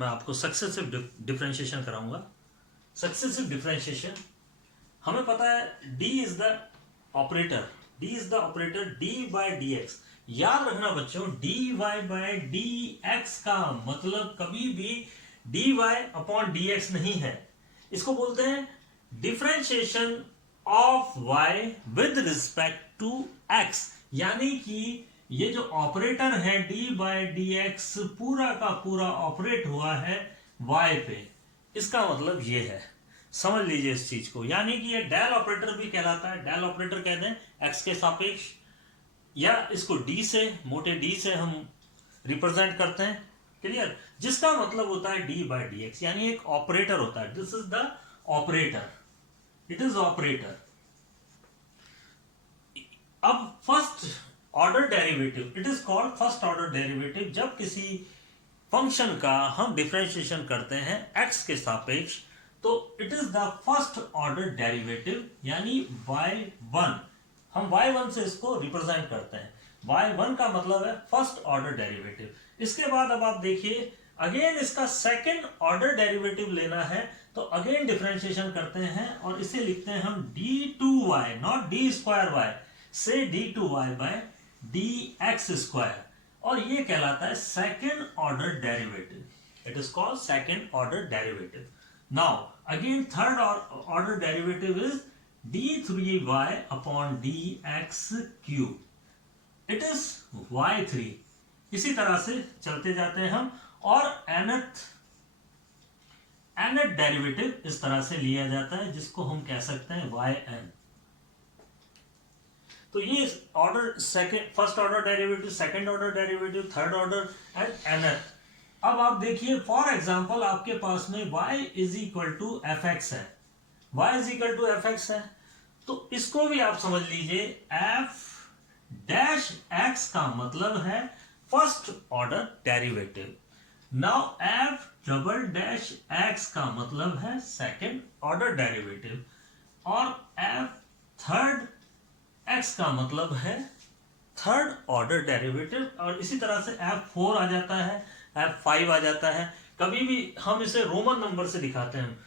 मैं आपको successive differentiation कराऊंगा। सक्सेसिव डिफरेंशिएशन, हमें पता है D is the operator, D by D X. याद रखना बच्चों, dy बाय डी एक्स का मतलब कभी भी dy अपॉन डी एक्स नहीं है। इसको बोलते हैं differentiation of y with respect to x, यानी कि ये जो ऑपरेटर है डी बाय डी एक्स पूरा का पूरा ऑपरेट हुआ है y पे। इसका मतलब ये है, समझ लीजिए इस चीज को, यानी कि ये डेल ऑपरेटर भी कहलाता है। डेल ऑपरेटर कहते हैं x के सापेक्ष, या इसको d से, मोटे d से हम रिप्रेजेंट करते हैं, क्लियर, जिसका मतलब होता है d बाय डी एक्स, यानी एक ऑपरेटर होता है। This is the operator, it is operator. अब first order derivative, it is called first order derivative. जब किसी फंक्शन का हम डिफरेंशिएशन करते हैं x के सापेक्ष, तो it is the first order derivative, यानी y1। हम y1 से इसको रिप्रेजेंट करते हैं। y1 का मतलब है फर्स्ट ऑर्डर डेरिवेटिव। इसके बाद अब आप देखिए, अगेन इसका सेकंड ऑर्डर डेरिवेटिव लेना है, तो अगेन डिफरेंशिएशन करते हैं और इसे लिखते हैं हम d2y, not d square y, से d2y बाय dx स्क्वायर, और ये कहलाता है second order derivative. It is called second order derivative. Now again third order derivative is d3y upon dx cube, it is y3। इसी तरह से चलते जाते हैं हम, और nth डेरिवेटिव इस तरह से लिया जाता है, जिसको हम कह सकते हैं yn। तो ये order second, first order derivative, second order derivative, third order and nth। अब आप देखिए, फॉर एग्जांपल आपके पास में y is equal to F X है, y is equal to F X है, तो इसको भी आप समझ लीजिए f डैश x का मतलब है first order derivative. Now f double dash x का मतलब है सेकंड ऑर्डर डेरिवेटिव, और f थर्ड x का मतलब है थर्ड ऑर्डर डेरिवेटिव, और इसी तरह से f4 आ जाता है, f5 आ जाता है। कभी भी हम इसे रोमन नंबर से दिखाते हैं,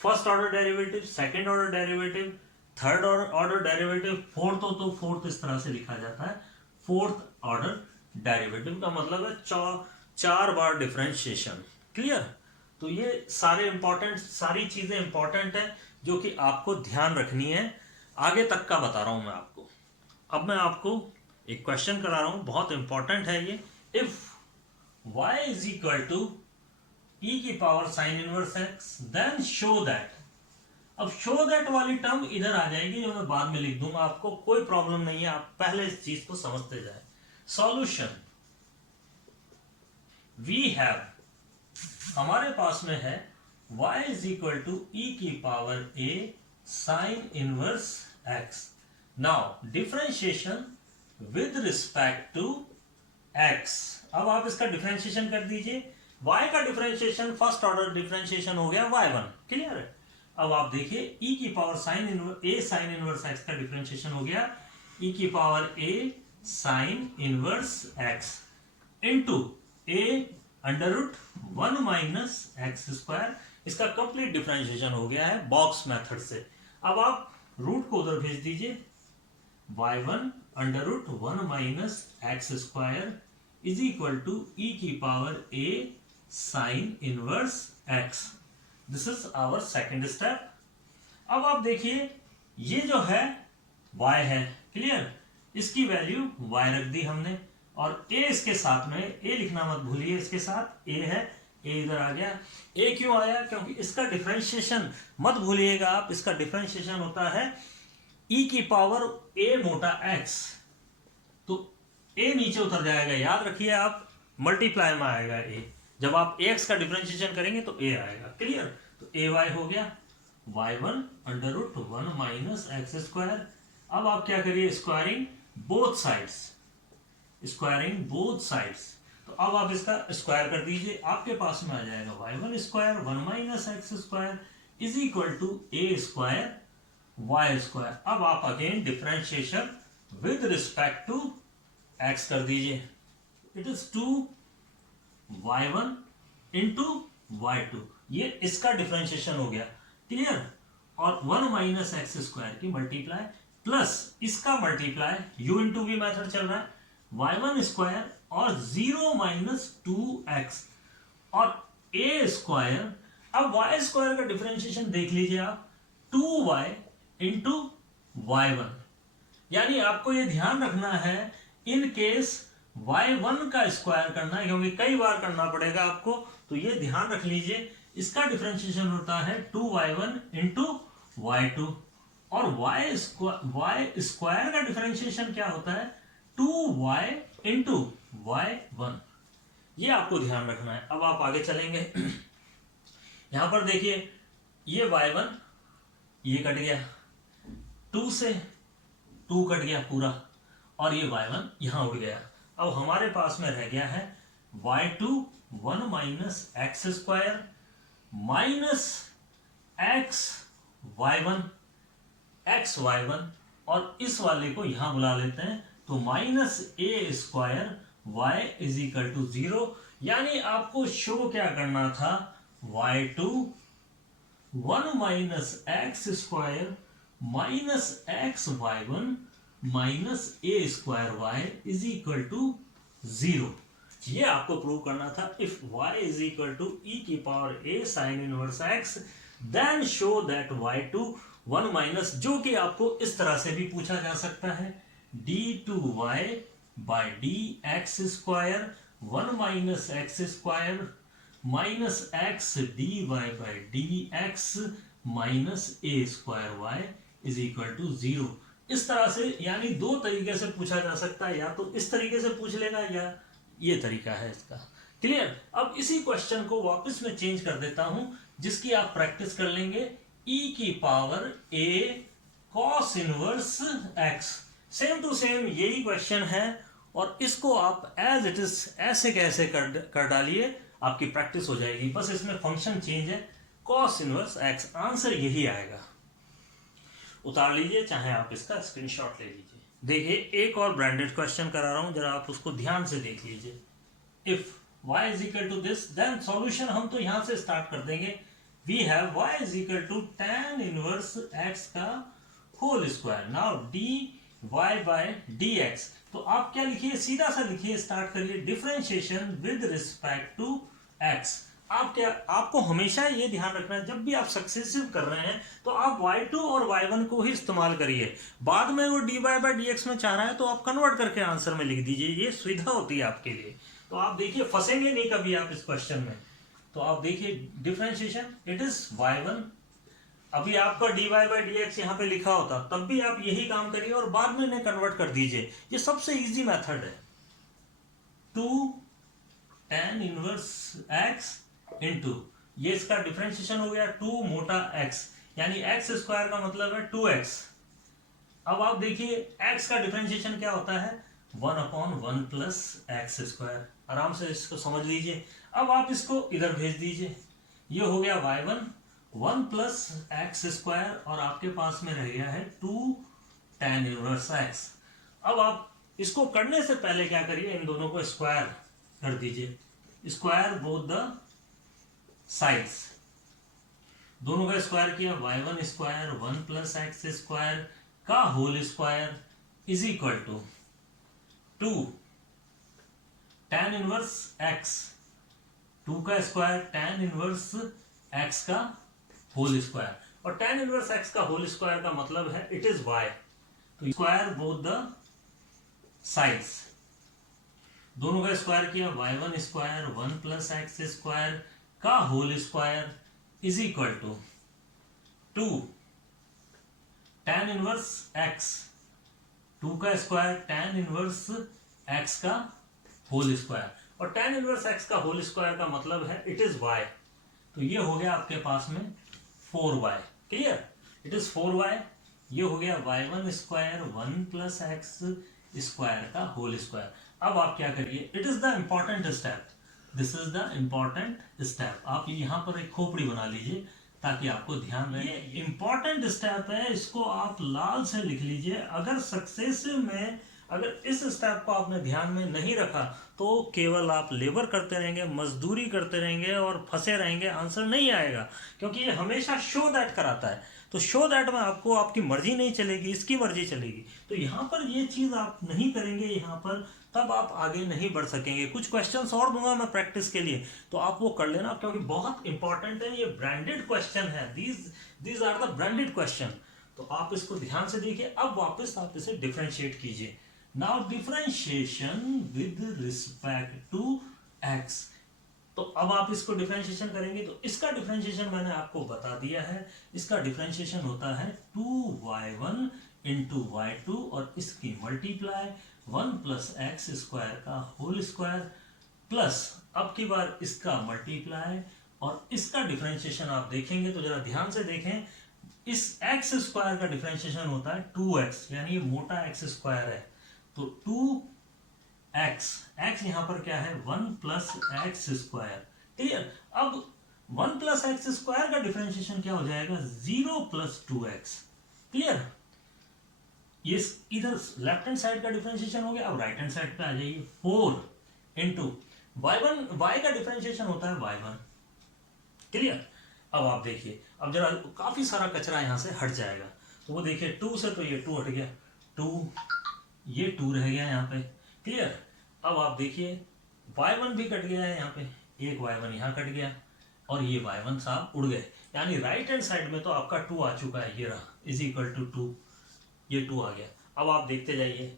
first order derivative, second order derivative, third order derivative, fourth हो तो फोर्थ इस तरह से लिखा जाता है। फोर्थ ऑर्डर डेरिवेटिव का मतलब है चार बार डिफरेंशिएशन, क्लियर। तो ये सारी चीजें इंपॉर्टेंट है जो कि आपको ध्यान रखनी है। आगे तक का बता रहा हूं मैं आपको। अब मैं आपको एक क्वेश्चन करा रहा हूं, बहुत इंपॉर्टेंट है ये। If y is equal to e की power sine inverse x, then show that. अब शो दैट वाली टर्म इधर आ जाएगी, जो मैं बाद में लिख दूंगा, आपको कोई प्रॉब्लम नहीं है, आप पहले इस चीज को समझते जाए। सॉल्यूशन, वी हैव, हमारे पास में है y is equal to e की power a sine inverse x। Now differentiation with respect to x। अब आप इसका डिफरेंशिएशन कर दीजिए। y का डिफरेंशिएशन फर्स्ट ऑर्डर डिफरेंशिएशन हो गया y1, क्लियर है। अब आप देखिए e की power a sine inverse x का डिफरेंशिएशन हो गया e की power a sine inverse x into a under root 1 minus X square. इसका कंप्लीट डिफरेंशिएशन हो गया है बॉक्स मेथड से। अब आप रूट को उधर भेज दीजिए, y1 under root 1 minus X square is equal to e की power a sine inverse x। This is our second step. अब आप देखिए, ये जो है y है, क्लियर, इसकी वैल्यू y रख दी हमने, और a इसके साथ में, a लिखना मत भूलिए, इसके साथ a है, a इधर आ गया। a क्यों आया? क्योंकि इसका डिफरेंशिएशन मत भूलिएगा आप, इसका डिफरेंशिएशन होता है e की पावर a मोटा x, तो a नीचे उतर जाएगा, याद रखिए आप, मल्टीप्लाई में आएगा a। जब आप ax का डिफरेंशिएशन करेंगे तो a आएगा, क्लियर। तो ay हो गया y1 under root 1 minus X square. अब आप क्या करिए, squaring both sides, squaring both sides. तो अब आप इसका स्क्वायर कर दीजिए, आपके पास में आ जाएगा y1 square 1 minus X square is equal to a square y square. अब आप again differentiation with respect to x कर दीजिए। It is 2y1 into y2, ये इसका डिफरेंशिएशन हो गया, क्लियर। और 1 माइनस एक्स स्क्वायर की मल्टीप्लाई प्लस इसका multiply, u into V method चल रहा है, y1 स्क्वायर और 0 माइनस 2x और a स्क्वायर। अब y स्क्वायर का डिफरेंशिएशन देख लीजिए आप, 2y इंटू y1, यानी आपको ये ध्यान रखना है इन केस y1 का स्क्वायर करना है, क्योंकि कई बार करना पड़ेगा आपको, तो ये ध्यान रख लीजिए। इसका डिफरेंशिएशन होता है 2y1 इंटू y2 और y स्क्वायर का डिफरेंशिएशन क्या होता है 2y इंटू y1, ये आपको ध्यान रखना है। अब आप आगे चलेंगे यहां पर देखिए, ये y1 ये कट गया, 2 से 2 कट गया पूरा, और ये y1 यहां उड़ गया। अब हमारे पास में रह गया है y2 1 minus X square minus X y1 और इस वाले को यहां बुला लेते हैं, तो minus A square y is equal to 0। यानी आपको शो क्या करना था, y2 1 minus X square minus X y1 minus A square y is equal to 0, ये आपको प्रूव करना था। If y is equal to e की power a sine inverse x, then show that y2 1 minus, जो कि आपको इस तरह से भी पूछा जा सकता है, d2y by D X square 1 minus X square minus X D Y by D X minus A square Y is equal to 0। इस तरह से, यानी दो तरीके से पूछा जा सकता है, या तो इस तरीके से पूछ लेगा या ये तरीका है इसका, क्लियर। अब इसी क्वेश्चन को वापस में चेंज कर देता हूं, जिसकी आप प्रैक्टिस कर लेंगे, e की power a cos inverse x, same to same यही क्वेश्चन है, और इसको आप एज इट इज ऐसे कैसे कर डालिए, आपकी प्रैक्टिस हो जाएगी। बस इसमें फंक्शन चेंज है, cos इनवर्स x, आंसर यही आएगा। उतार लीजिए, चाहे आप इसका स्क्रीनशॉट ले लीजिए। देखिए, एक और ब्रांडेड क्वेश्चन करा रहा हूं, जरा आप उसको ध्यान से देख लीजिए। If y is equal to this, then solution हम तो यहां से स्टार्ट कर देंगे। We have y is equal to tan inverse x का whole square, now dy by dx। तो आप क्या लिखिए, सीधा सा लिखिए, स्टार्ट करिए, differentiation with respect to x। आप क्या, आपको हमेशा ये ध्यान रखना है, जब भी आप सक्सेसिव कर रहे हैं तो आप y2 और y1 को ही इस्तेमाल करिए। बाद में वो dy बाय dx में चाह रहा है तो आप कन्वर्ट करके आंसर में लिख दीजिए, ये सुविधा होती है आपके लिए। तो आप देखिए, फंसेंगे नहीं कभी आप इस क्वेश्चन में। तो आप देखिए, डिफरेंशिएशन इट इज y1, अभी आपका dy बाय dx यहाँ पे लिखा होता, तब भी आप यही काम करिए और बाद में इन्हें कन्वर्ट कर दीजिए, ये सबसे इजी मेथड है। 2 tan इनवर्स x इंटू, ये इसका डिफरेंशिएशन हो गया 2 मोटा x, यानी x स्क्वायर का मतलब है 2x। अब आप देखिए, x का डिफरेंशिएशन क्या होता है, 1/1 प्लस एक्स स्क्वायर। आराम से इसको समझ लीजिए। अब आप इसको इधर भेज दीजिए, ये हो गया y1 1 प्लस एक्स स्क्वायर, और आपके पास में रह गया है 2 tan इनवर्स x। अब आप इसको करने से पहले क्या करिए, इन दोनों को स्क्वायर कर दीजिए, स्क्वायर बोथ द साइड्स, दोनों का स्क्वायर किया, y1 square 1 plus X square का whole square is equal to 2 tan inverse x, 2 का स्क्वायर tan इनवर्स x का होल स्क्वायर, और tan इनवर्स x का होल स्क्वायर का मतलब है इट इज y, तो स्क्वायर बोथ द साइड्स, दोनों का स्क्वायर किया, y1 square 1 plus X square का whole square is equal to 2 tan inverse x, 2 का स्क्वायर tan इनवर्स x का होल स्क्वायर, और tan इनवर्स x का होल स्क्वायर का मतलब है इट इज y, तो ये हो गया आपके पास में 4y, clear, it is 4y। ये हो गया y1 square 1 plus X square का होल स्क्वायर। अब आप क्या करिए, it is the important step, this is the important step. आप यहां पर एक खोपड़ी बना लीजिए ताकि आपको ध्यान रहे, ये इंपॉर्टेंट स्टेप है, इसको आप लाल से लिख लीजिए। अगर सक्सेसिव में अगर इस स्टेप को आपने ध्यान में नहीं रखा तो केवल आप लेबर करते रहेंगे, मजदूरी करते रहेंगे और फंसे रहेंगे, आंसर नहीं आएगा। क्योंकि ये हमेशा शो दैट कराता है, तो शो दैट में आपको आपकी मर्जी नहीं चलेगी, इसकी मर्जी चलेगी। तो यहाँ पर ये चीज़ आप नहीं करेंगे यहाँ पर, तब आप आगे नहीं बढ़ सकेंगे। कुछ क्वेश्चंस और दूंगा मैं प्रैक्टिस के लिए, तो आप वो कर लेना, क्योंकि बहुत इंपॉर्टेंट है, ये ब्रांडेड क्वेश्चन है, these are the branded question. तो आप इसको ध्यान से देखिए। अब वापस आप इसे डिफरेंशिएट कीजिए। Now differentiation with respect to X. तो अब आप इसको डिफरेंशिएशन करेंगे, तो इसका डिफरेंशिएशन मैंने आपको बता दिया है। इसका डिफरेंशिएशन होता है 2y1 इंटू y2 और इसकी मल्टीप्लाई 1 प्लस एक्स स्क्वायर का होल स्क्वायर प्लस अब की बार इसका मल्टीप्लाई और इसका डिफरेंशिएशन आप देखेंगे तो जरा ध्यान से देखें। इस एक्स स्क्वायर का डिफरेंशिएशन होता है 2x, यानी ये मोटा एक्स स्क्वायर है, तो 2x, x यहां पर क्या है 1 प्लस एक्स स्क्वायर। क्लियर। अब 1 प्लस एक्स स्क्वायर का डिफरेंशिएशन क्या हो जाएगा 0 प्लस 2x। क्लियर। ये इधर लेफ्ट हैंड साइड का डिफरेंशिएशन हो गया। अब राइट हैंड साइड पे आ जाइए, 4 इंटू y1, y का डिफरेंशिएशन होता है y1। क्लियर। अब आप देखिए, अब जरा काफी सारा कचरा यहां से हट जाएगा, तो वो देखिए 2 से तो ये 2 हट गया, 2 ये 2 रह गया यहाँ पे। क्लियर। अब आप देखिए y1 भी कट गया है यहाँ पे, एक y1 यहाँ कट गया और ये y1 साहब उड़ गए, यानी राइट हैंड साइड में तो आपका 2 आ चुका है, ये रहा इज इक्वल टू 2, ये 2 आ गया। अब आप देखते जाइए,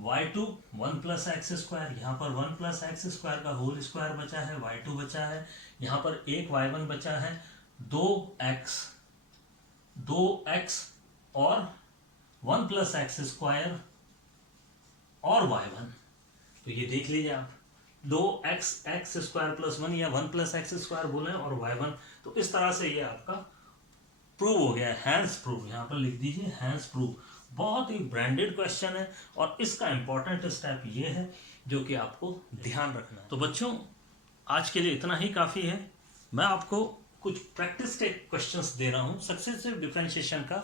y2 1 प्लस एक्स स्क्वायर, यहाँ पर 1 प्लस एक्स स्क्वायर का होल स्क्वायर बचा है, y2 बचा है, यहाँ पर एक y1 बचा है, 2x और 1 प्लस एक्स स्क्वायर और y1। तो ये देख लीजिए आप, 2x एक्स स्क्वायर प्लस 1 या 1 प्लस एक्स स्क्वायर बोले और y1। तो इस तरह से ये आपका प्रूव हो गया है, हैंस प्रूव। यहाँ पर लिख दीजिए हैंस प्रूव। बहुत ही ब्रांडेड क्वेश्चन है और इसका इंपॉर्टेंट स्टेप ये है जो कि आपको ध्यान रखना है। तो बच्चों आज के लिए इतना ही काफ़ी है। मैं आपको कुछ प्रैक्टिस के क्वेश्चंस दे रहा हूँ। सक्सेसिव डिफरेंशिएशन का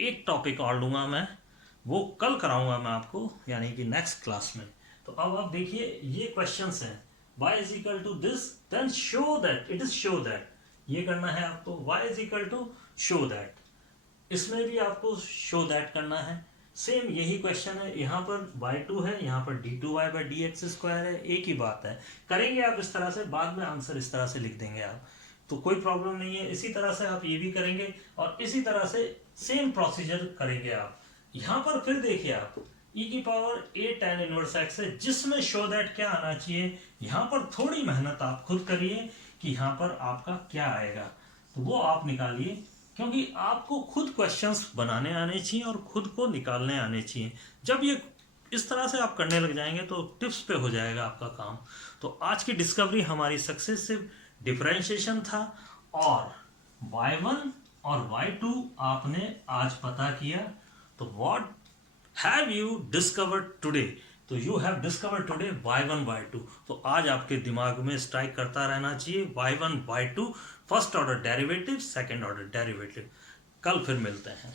एक टॉपिक और लूँगा मैं, वो कल कराऊंगा मैं आपको, यानी कि नेक्स्ट क्लास में। तो अब आप देखिए ये क्वेश्चंस हैं, y is equal to this then show that it is show that, ये करना है आपको, y is equal to show that. इसमें भी आपको शो दैट करना है। सेम यही क्वेश्चन है, यहाँ पर y2 है, यहाँ पर d2y बाई dx स्क्वायर है, एक ही बात है। करेंगे आप इस तरह से, बाद में आंसर इस तरह से लिख देंगे आप, तो कोई प्रॉब्लम नहीं है। इसी तरह से आप ये भी करेंगे और इसी तरह से सेम प्रोसीजर करेंगे आप। यहाँ पर फिर देखिए आप e की power a tan inverse x है, जिसमें शो दैट क्या आना चाहिए। यहाँ पर थोड़ी मेहनत आप खुद करिए कि यहाँ पर आपका क्या आएगा, तो वो आप निकालिए, क्योंकि आपको खुद क्वेश्चंस बनाने आने चाहिए और खुद को निकालने आने चाहिए। जब ये इस तरह से आप करने लग जाएंगे तो टिप्स पे हो जाएगा आपका काम। तो आज की डिस्कवरी हमारी सक्सेसिव डिफरेंशिएशन था और y1 और y2 आपने आज पता किया। तो what have you discovered today? तो you have discovered today y1 y2। तो आज आपके दिमाग में स्ट्राइक करता रहना चाहिए y1 y2, first order derivative, second order derivative. कल फिर मिलते हैं।